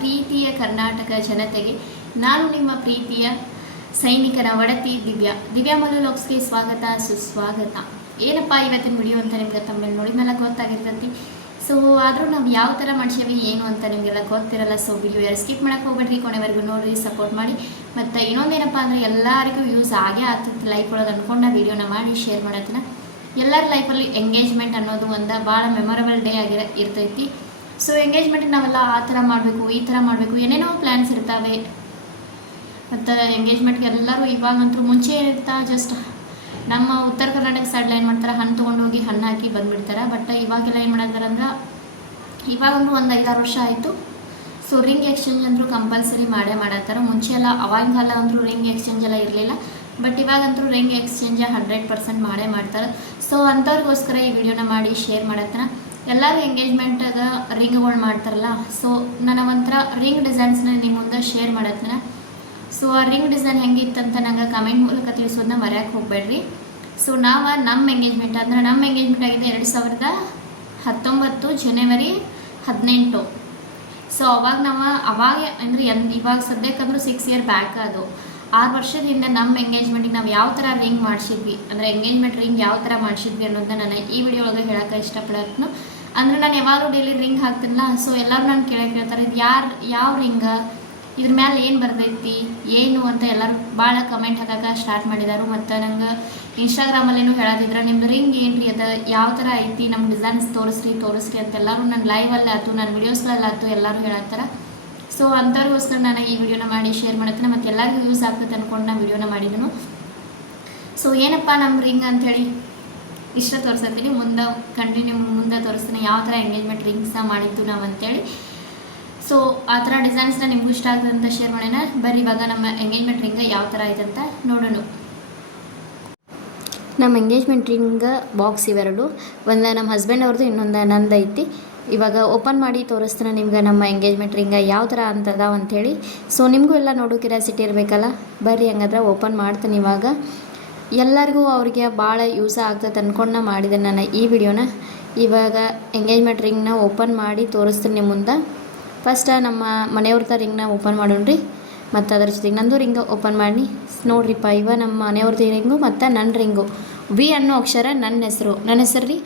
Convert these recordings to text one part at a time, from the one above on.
ಪ್ರೀತಿಯ ಕರ್ನಾಟಕ ಜನತೆಗೆ ನಾನು ನಿಮ್ಮ ಪ್ರೀತಿಯ ಸೈನಿಕರ ಒಡತಿ ದಿವ್ಯಾ. ದಿವ್ಯಾ ಮಲೋಲಾಕ್ಸ್ಗೆ ಸ್ವಾಗತ, ಸುಸ್ವಾಗತ. ಏನಪ್ಪ ಇವತ್ತಿನ ವಿಡಿಯೋ ಅಂತ ನಿಮ್ಗೆ ತಮ್ಮ ನೋಡಿದ್ಮೇಲೆ ಗೊತ್ತಾಗಿರ್ತೈತಿ. ಸೊ ಆದರೂ ನಾವು ಯಾವ ಥರ ಮಾಡ್ಸೇವಿ, ಏನು ಅಂತ ನಿಮಗೆಲ್ಲ ಗೊತ್ತಿರಲ್ಲ. ಸೊ ವಿಡಿಯೋ ಯಾರು ಸ್ಕಿಪ್ ಮಾಡಕ್ಕೆ ಹೋಗ್ಬೇಡ್ರಿ, ಕೊನೆವರೆಗೂ ನೋಡಿ ಸಪೋರ್ಟ್ ಮಾಡಿ. ಮತ್ತು ಇನ್ನೊಂದೇನಪ್ಪ ಅಂದರೆ ಎಲ್ಲರಿಗೂ ಯೂಸ್ ಆಗೇ ಆಗ್ತೈತಿ ಲೈಫ್ ಒಳಗೆ ಅಂದ್ಕೊಂಡು ವಿಡಿಯೋನ ಮಾಡಿ ಶೇರ್ ಮಾಡೋದನ್ನ ಎಲ್ಲರ ಲೈಫಲ್ಲಿ ಎಂಗೇಜ್ಮೆಂಟ್ ಅನ್ನೋದು ಒಂದು ಭಾಳ ಮೆಮೊರಬಲ್ ಡೇ ಆಗಿರ ಇರ್ತೈತಿ. ಸೊ ಎಂಗೇಜ್ಮೆಂಟ್ ನಾವೆಲ್ಲ ಆ ಥರ ಮಾಡಬೇಕು, ಈ ಥರ ಮಾಡಬೇಕು, ಏನೇನೋ ಪ್ಲ್ಯಾನ್ಸ್ ಇರ್ತವೆ. ಮತ್ತು ಎಂಗೇಜ್ಮೆಂಟ್ಗೆ ಎಲ್ಲರೂ ಇವಾಗಂತೂ ಮುಂಚೆ ಇರ್ತಾ ಜಸ್ಟ್ ನಮ್ಮ ಉತ್ತರ ಕರ್ನಾಟಕ ಸೈಡ್ ಏನು ಮಾಡ್ತಾರೆ, ಹಣ್ಣು ತೊಗೊಂಡು ಹೋಗಿ ಹಣ್ಣು ಹಾಕಿ ಬಂದುಬಿಡ್ತಾರೆ. ಬಟ್ ಇವಾಗೆಲ್ಲ ಏನು ಮಾಡ್ತಾರೆ ಅಂದ್ರೆ ಇವಾಗಂತೂ ಒಂದು ಐದಾರು ವರ್ಷ ಆಯಿತು. ಸೊ ರಿಂಗ್ ಎಕ್ಸ್ಚೇಂಜ್ ಅಂದರೂ ಕಂಪಲ್ಸರಿ ಮಾಡೇ ಮಾಡತ್ತಾರೆ ಮುಂಚೆ ಎಲ್ಲ ಅವಾಗಿನ ಕಾಲ ಅಂದರೂ ರಿಂಗ್ ಎಕ್ಸ್ಚೇಂಜ್ ಎಲ್ಲ ಇರಲಿಲ್ಲ. ಬಟ್ ಇವಾಗಂತೂ ರಿಂಗ್ ಎಕ್ಸ್ಚೇಂಜ್ ಹಂಡ್ರೆಡ್ ಪರ್ಸೆಂಟ್ ಮಾಡೇ ಮಾಡ್ತಾರೆ. ಸೊ ಅಂಥವ್ರಿಗೋಸ್ಕರ ಈ ವಿಡಿಯೋನ ಮಾಡಿ ಶೇರ್ ಮಾಡತ್ತಾರ ಎಲ್ಲರೂ ಎಂಗೇಜ್ಮೆಂಟಾಗ ರಿಂಗ್ಗಳು ಮಾಡ್ತಾರಲ್ಲ ಸೊ ನಾನು ಒಂಥರ ರಿಂಗ್ ಡಿಸೈನ್ಸ್ನ ನಿಮ್ಮ ಮುಂದೆ ಶೇರ್ ಮಾಡತ್ತೆ ಸೊ ಆ ರಿಂಗ್ ಡಿಸೈನ್ ಹೆಂಗಿತ್ತಂತ ನಂಗೆ ಕಮೆಂಟ್ ಮೂಲಕ ತಿಳಿಸೋದನ್ನ ಮರೆಯೋಕೆ ಹೋಗಬೇಡ್ರಿ. ಸೊ ನಾವು ನಮ್ಮ ಎಂಗೇಜ್ಮೆಂಟ್ ಅಂದ್ರೆ ನಮ್ಮ ಎಂಗೇಜ್ಮೆಂಟ್ ಆಗಿದೆ ಎರಡು ಸಾವಿರದ ಹತ್ತೊಂಬತ್ತು ಜನವರಿ ಹದಿನೆಂಟು. ಸೊ ಅವಾಗ ನಾವು, ಅವಾಗ ಅಂದರೆ ಎನ್, ಇವಾಗ ಸದ್ಯಕ್ಕಂದ್ರೂ ಸಿಕ್ಸ್ ಇಯರ್ ಬ್ಯಾಕ್ ಅದು. ಆರು ವರ್ಷದ ಹಿಂದೆ ನಮ್ಮ ಎಂಗೇಜ್ಮೆಂಟಿಗೆ ನಾವು ಯಾವ ಥರ ರಿಂಗ್ ಮಾಡಿಸಿದ್ವಿ, ಅಂದರೆ ಎಂಗೇಜ್ಮೆಂಟ್ ರಿಂಗ್ ಯಾವ ಥರ ಮಾಡಿಸಿದ್ವಿ ಅನ್ನೋದನ್ನ ನಾನು ಈ ವಿಡಿಯೋ ಒಳಗೆ ಹೇಳೋಕ್ಕೆ ಇಷ್ಟಪಡತ್ನು. ಅಂದರೆ ನಾನು ಯಾವಾಗಲೂ ಡೈಲಿ ರಿಂಗ್ ಹಾಕ್ತೀನಲ್ಲ ಸೊ ಎಲ್ಲರೂ ನಾನು ಕೇಳಕ್ಕೆ ಕೇಳ್ತಾರೆ ಇದು ಯಾರು, ಯಾವ ರಿಂಗ ಇದ್ರ ಮೇಲೆ ಏನು ಬರ್ತೈತಿ ಏನು? ಅಂತ ಎಲ್ಲರೂ ಭಾಳ ಕಮೆಂಟ್ ಹಾಕಕ್ಕೆ ಸ್ಟಾರ್ಟ್ ಮಾಡಿದಾರು. ಮತ್ತು ನಂಗೆ ಇನ್ಸ್ಟಾಗ್ರಾಮಲ್ಲೇನು ಹೇಳೋದಿದ್ರೆ, ನಿಮ್ದು ರಿಂಗ್ ಏನು ರೀ ಅದು ಯಾವ ಥರ ಐತಿ? ನಮ್ಮ ಡಿಸೈನ್ಸ್ ತೋರಿಸ್ರಿ ತೋರಿಸ್ರಿ ಅಂತ ಎಲ್ಲರೂ ನನ್ನ ಲೈವಲ್ಲಿ ಆಯ್ತು ನನ್ನ ವೀಡಿಯೋಸ್ಗಳಲ್ಲಾಯ್ತು ಎಲ್ಲರೂ ಹೇಳತ್ತಾರ. ಸೊ ಅಂಥವ್ರಿಗೋಸ್ಕರ ನಾನು ಈ ವಿಡಿಯೋನ ಮಾಡಿ ಶೇರ್ ಮಾಡತ್ತೆ ಮತ್ತು ಎಲ್ಲರಿಗೂ ಯೂಸ್ ಆಗ್ತದೆ ಅಂದ್ಕೊಂಡು ನಾನು ವಿಡಿಯೋನ ಮಾಡಿದನು. ಸೊ ಏನಪ್ಪ ನಮ್ಮ ರಿಂಗ್ ಅಂಥೇಳಿ ಇಷ್ಟ ತೋರಿಸ್ತೀನಿ ಮುಂದೆ ಕಂಟಿನ್ಯೂ ಮುಂದೆ ತೋರಿಸ್ತೀನಿ ಯಾವ ಥರ ಎಂಗೇಜ್ಮೆಂಟ್ ರಿಂಗ್ಸ್ನ ಮಾಡಿದ್ದು ನಾವು ಅಂತೇಳಿ. ಸೊ ಆ ಥರ ಡಿಸೈನ್ಸ್ನ ನಿಮ್ಗೆ ಇಷ್ಟ ಆಗ್ತದೆ ಶೇರ್ ಮಾಡೋಣ. ಬರೀ ಇವಾಗ ನಮ್ಮ ಎಂಗೇಜ್ಮೆಂಟ್ ರಿಂಗ್ ಯಾವ ಥರ ಐತೆ ಅಂತ ನೋಡೋಣ. ನಮ್ಮ ಎಂಗೇಜ್ಮೆಂಟ್ ರಿಂಗ್ ಬಾಕ್ಸ್ ಇವೆರಡು. ಒಂದು ನಮ್ಮ ಹಸ್ಬೆಂಡ್ ಅವ್ರದ್ದು ಇನ್ನೊಂದು ನಂದು ಐತಿ. ಇವಾಗ ಓಪನ್ ಮಾಡಿ ತೋರಿಸ್ತಾನೆ ನಿಮ್ಗೆ ನಮ್ಮ ಎಂಗೇಜ್ಮೆಂಟ್ ರಿಂಗ ಯಾವ ಥರ ಅಂತದ ಅಂಥೇಳಿ ಸೊ ನಿಮಗೂ ಎಲ್ಲ ನೋಡೋ ಕ್ಯೂರಿಯಾಸಿಟಿ ಇರಬೇಕಲ್ಲ? ಬರ್ರಿ, ಹಂಗಾದ್ರೆ ಓಪನ್ ಮಾಡ್ತೀನಿ ಇವಾಗ. ಎಲ್ಲರಿಗೂ ಅವ್ರಿಗೆ ಭಾಳ ಯೂಸ್ ಆಗ್ತದೆ ಅಂದ್ಕೊಂಡು ಮಾಡಿದೆ ನಾನು ಈ ವಿಡಿಯೋನ. ಇವಾಗ ಎಂಗೇಜ್ಮೆಂಟ್ ರಿಂಗ್ನ ಓಪನ್ ಮಾಡಿ ತೋರಿಸ್ತೀನಿ ನಿಮ್ಮ ಮುಂದೆ. ಫಸ್ಟ್ ನಮ್ಮ ಮನೆಯವ್ರದ ರಿಂಗ್ನ ಓಪನ್ ಮಾಡೋಣ್ರಿ. ಮತ್ತು ಅದ್ರ ಜೊತೆಗೆ ನಂದು ರಿಂಗ್ ಓಪನ್ ಮಾಡಿ. ನೋಡ್ರಿಪ್ಪ, ಇವ ನಮ್ಮ ಮನೆಯವ್ರದ್ದು ರಿಂಗು ಮತ್ತು ನನ್ನ ರಿಂಗು ವಿ ಅನ್ನೋ ಅಕ್ಷರ ನನ್ನ ಹೆಸರು. ನನ್ನ ಹೆಸರು ರೀ,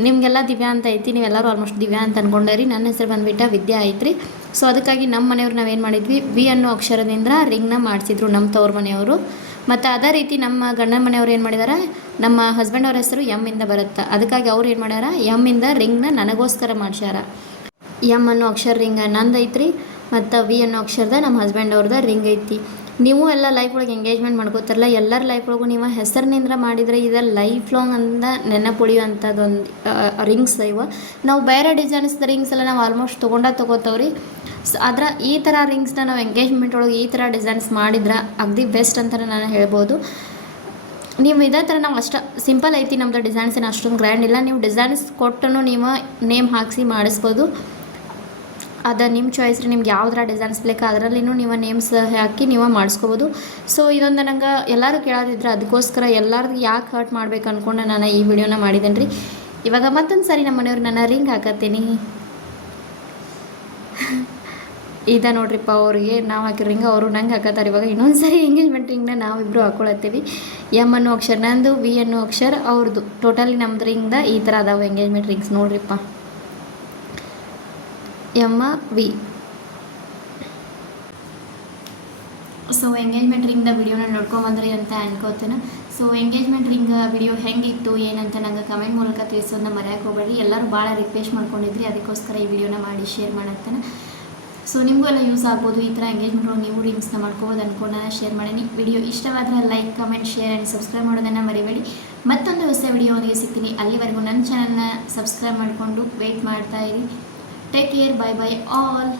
ನಿಮಗೆಲ್ಲ ದಿವ್ಯಾ ಅಂತ ಐತಿ, ನೀವೆಲ್ಲರೂ ಆಲ್ಮೋಸ್ಟ್ ದಿವ್ಯಾ ಅಂತ ಅನ್ಕೊಂಡರಿ. ನನ್ನ ಹೆಸರು ಬಂದುಬಿಟ್ಟ ವಿದ್ಯಾ ಐತ್ರಿ. ಸೊ ಅದಕ್ಕಾಗಿ ನಮ್ಮ ಮನೆಯವ್ರು ನಾವೇನು ಮಾಡಿದ್ವಿ ವಿ ಅನ್ನೋ ಅಕ್ಷರದಿಂದ ರಿಂಗ್ನ ಮಾಡಿಸಿದ್ರು ನಮ್ಮ ತವ್ರ ಮನೆಯವರು. ಮತ್ತು ಅದೇ ರೀತಿ ನಮ್ಮ ಗಂಡನ ಮನೆಯವ್ರು ಏನು ಮಾಡಿದಾರೆ? ನಮ್ಮ ಹಸ್ಬೆಂಡ್ ಅವ್ರ ಹೆಸರು ಎಂ ಇಂದ ಬರುತ್ತೆ. ಅದಕ್ಕಾಗಿ ಅವ್ರು ಏನು ಮಾಡ್ಯಾರ? ಎಂ ಇಂದ ರಿಂಗ್ನ ನನಗೋಸ್ಕರ ಮಾಡ್ಸ್ಯಾರ. ಎಂ ಅನ್ನೋ ಅಕ್ಷರ ರಿಂಗ್ ನಂದು ಐತ್ರಿ, ಮತ್ತು ವಿ ಅನ್ನೋ ಅಕ್ಷರದ ನಮ್ಮ ಹಸ್ಬೆಂಡ್ ಅವ್ರದ್ದು ರಿಂಗ್ ಐತಿ. ನೀವು ಎಲ್ಲ ಲೈಫ್ ಒಳಗೆ ಎಂಗೇಜ್ಮೆಂಟ್ ಮಾಡ್ಕೋತಾರಲ್ಲ, ಎಲ್ಲರ ಲೈಫ್ ಒಳಗೂ ನೀವು ಹೆಸರಿನಿಂದ ಮಾಡಿದರೆ ಇದು ಲೈಫ್ ಲಾಂಗ್ ಅಂತ ನೆನಪುಳಿಯುವಂಥದ್ದೊಂದು ರಿಂಗ್ಸ್ ಇವ ನಾವು ಬೇರೆ ಡಿಸೈನ್ಸ್ ರಿಂಗ್ಸ್ ಎಲ್ಲ ನಾವು ಆಲ್ಮೋಸ್ಟ್ ತೊಗೊಂಡ ತೊಗೋತಾವ್ರಿ. ಸ್ ಅದರ ಈ ಥರ ರಿಂಗ್ಸ್ನ ನಾವು ಎಂಗೇಜ್ಮೆಂಟ್ ಒಳಗೆ ಈ ಥರ ಡಿಸೈನ್ಸ್ ಮಾಡಿದ್ರೆ ಅಗದಿ ಬೆಸ್ಟ್ ಅಂತ ನಾನು ಹೇಳ್ಬೋದು. ನೀವು ಇದೇ ಥರ ನಾವು ಅಷ್ಟು ಸಿಂಪಲ್ ಐತಿ ನಮ್ಮದು ಡಿಸೈನ್ಸ್ ಏನು ಅಷ್ಟೊಂದು ಗ್ರ್ಯಾಂಡ್ ಇಲ್ಲ. ನೀವು ಡಿಸೈನ್ಸ್ ಕೊಟ್ಟು ನೀವು ನೇಮ್ ಹಾಕಿಸಿ ಮಾಡಿಸ್ಬೋದು. ಅದು ನಿಮ್ಮ ಚಾಯ್ಸ್ ರೀ, ನಿಮ್ಗೆ ಯಾವ ಥರ ಡಿಸೈನ್ಸ್ ಬೇಕು ಅದರಲ್ಲಿನೂ ನೀವು ನೇಮ್ಸ್ ಹಾಕಿ ನೀವು ಮಾಡಿಸ್ಕೋಬೋದು. ಸೊ ಇದೊಂದು ನಂಗೆ ಎಲ್ಲರೂ ಕೇಳೋದಿದ್ರೆ ಅದಕ್ಕೋಸ್ಕರ ಎಲ್ಲರಿಗೂ ಯಾಕೆ ಹರ್ಟ್ ಮಾಡ್ಬೇಕು ಅಂದ್ಕೊಂಡು ನಾನು ಈ ವಿಡಿಯೋನ ಮಾಡಿದ್ದೇನೆ ರೀ. ಇವಾಗ ಮತ್ತೊಂದು ಸಾರಿ ನಮ್ಮ ಮನೆಯವ್ರು ನನ್ನ ರಿಂಗ್ ಹಾಕತ್ತೀನಿ. ಇದ ನೋಡ್ರಿಪ್ಪ ಅವ್ರಿಗೆ ನಾವು ಹಾಕಿರೋ ರಿಂಗ್ ಅವರು ನಂಗೆ ಹಾಕತ್ತಾರೆ. ಇವಾಗ ಇನ್ನೊಂದು ಸಾರಿ ಎಂಗೇಜ್ಮೆಂಟ್ ರಿಂಗ್ನ ನಾವಿಬ್ಬರು ಹಾಕೊಳತ್ತೀವಿ. ಎಂ ಅನ್ನೋ ಅಕ್ಷರ, ನಂದು, ವಿ ಅನ್ನೋ ಅಕ್ಷರ ಅವ್ರದ್ದು ಟೋಟಲಿ ನಮ್ದು ರಿಂಗ್ದ ಈ ಥರ ಅದಾವೆ ಎಂಗೇಜ್ಮೆಂಟ್ ರಿಂಗ್ಸ್ ನೋಡ್ರಿಪ್ಪ. ಎಮ್ಮ ವಿ. ಸೊ ಎಂಗೇಜ್ಮೆಂಟ್ ರಿಂಗ್ದ ವಿಡಿಯೋನ ನೋಡ್ಕೊಂಬಂದ್ರಿ ಅಂತ ಅನ್ಕೋತೇನೆ. ಸೊ ಎಂಗೇಜ್ಮೆಂಟ್ ರಿಂಗ್ ವಿಡಿಯೋ ಹೆಂಗಿತ್ತು, ಏನಂತ ನಂಗೆ ಕಮೆಂಟ್ ಮೂಲಕ ತಿಳಿಸೋದನ್ನ ಮರೆಯೋಕೆ ಹೋಗಬೇಡಿ ಎಲ್ಲರೂ ಭಾಳ ರಿಕ್ವೆಸ್ಟ್ ಮಾಡ್ಕೊಂಡಿದ್ರಿ. ಅದಕ್ಕೋಸ್ಕರ ಈ ವಿಡಿಯೋನ ಮಾಡಿ ಶೇರ್ ಮಾಡತ್ತೇನೆ. ಸೊ ನಿಮಗೂ ಎಲ್ಲ ಯೂಸ್ ಆಗ್ಬೋದು ಈ ಥರ ಎಂಗೇಜ್ಮೆಂಟ್ ನೀವು ರಿಂಗ್ಸ್ನ ಮಾಡ್ಕೋಬೋದು ಅಂದ್ಕೊಂಡು ನಾನು ಶೇರ್ ಮಾಡೀನಿ ವಿಡಿಯೋ ಇಷ್ಟವಾದರೆ like comment share and subscribe ಮಾಡೋದನ್ನು ಮರಿಬೇಡಿ. ಮತ್ತೊಂದು ಹೊಸ ವಿಡಿಯೋನಿಗೆ ಸಿಗ್ತೀನಿ. ಅಲ್ಲಿವರೆಗೂ ನನ್ನ ಚಾನಲ್ನ ಸಬ್ಸ್ಕ್ರೈಬ್ ಮಾಡಿಕೊಂಡು ವೆಯ್ಟ್ ಮಾಡ್ತಾ ಇರಿ. Take care bye bye all